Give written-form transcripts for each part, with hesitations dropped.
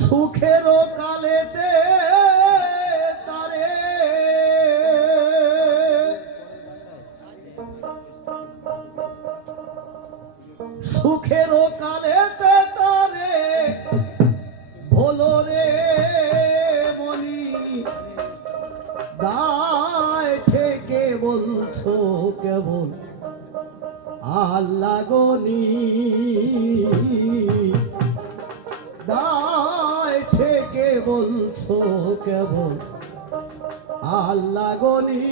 সুখের কালেতে তারে সুখের কালেতে তারে ভোলো রে মনি দায় থেকে বলছো কেবল আল্লাহ গনি দায় থেকে বলছো কেবল আল্লাহ গনি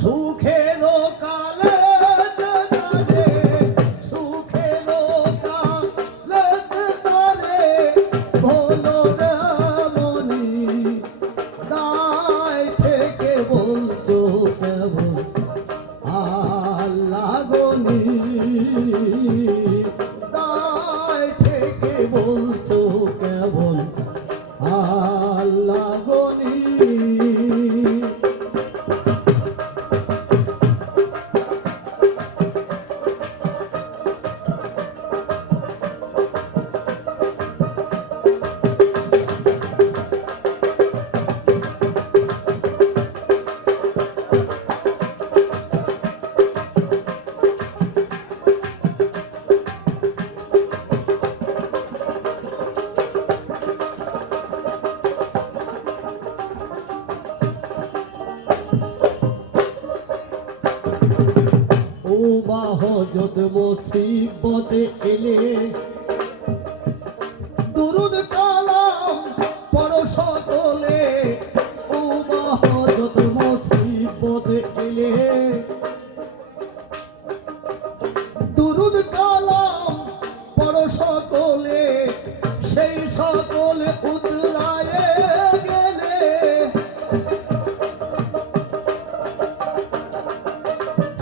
সুখের কালে হযরত মুসিবতে এলে দুরুদ কালাম পড়ো সকলে ও হযরত মুসিবতে এলে দুরুদ কালাম পড়ো সকলে সেই সকলে উতরায় গেলে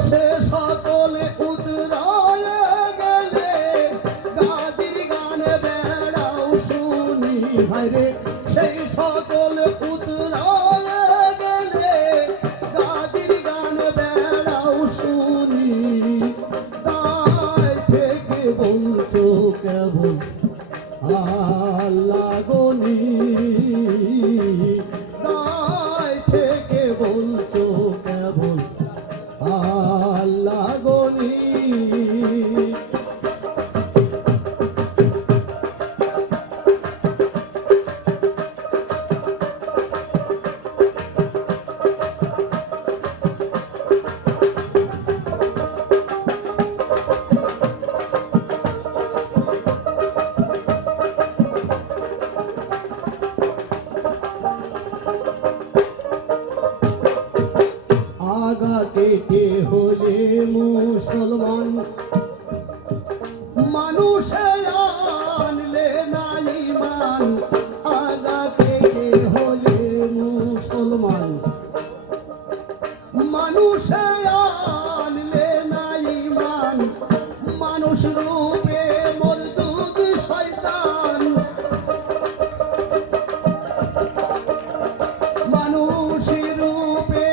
সে সকলে উতরায় গেলে গাজির গানে বেড়াও শুনি হায়রে সেই সকলে উতরায় গেলে গাজির গানে বেড়াও শুনি তাই থেকে বলছো কেবল আল্লাহ গনি তাই থেকে বলছো কেবল আল্লাহ গনি আগা কেটে হলে মুসলমান মানুষে আনলে না ঈমান আগা কেটে হলে মুসলমান মানুষে আনলে না ঈমান মানুষ রূপে মরদুদ শয়তান মানুষ রূপে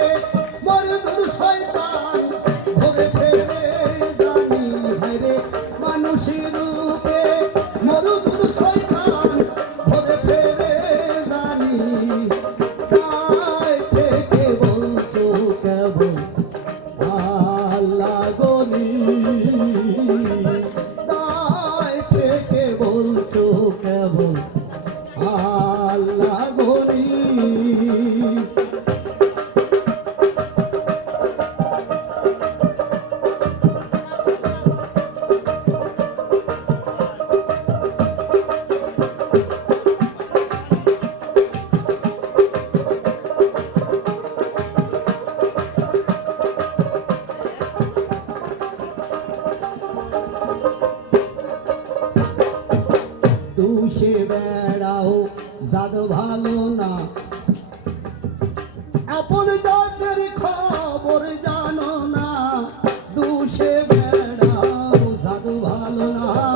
মরদুদ শয়তান ঘুরে ফিরে জানি হায়রে মানুষ রূপে মরদুদ শয়তান ঘুরে ফিরে জানি তাই থেকে বলছো কেবল আল্লাহ গনি তাই থেকে বলছো কেবল আল্লাহ গনি দুষে বেড়াও জাদ ভালো না আপন জাতের খবর জানো না দুষে বেড়াও জাদ ভালো না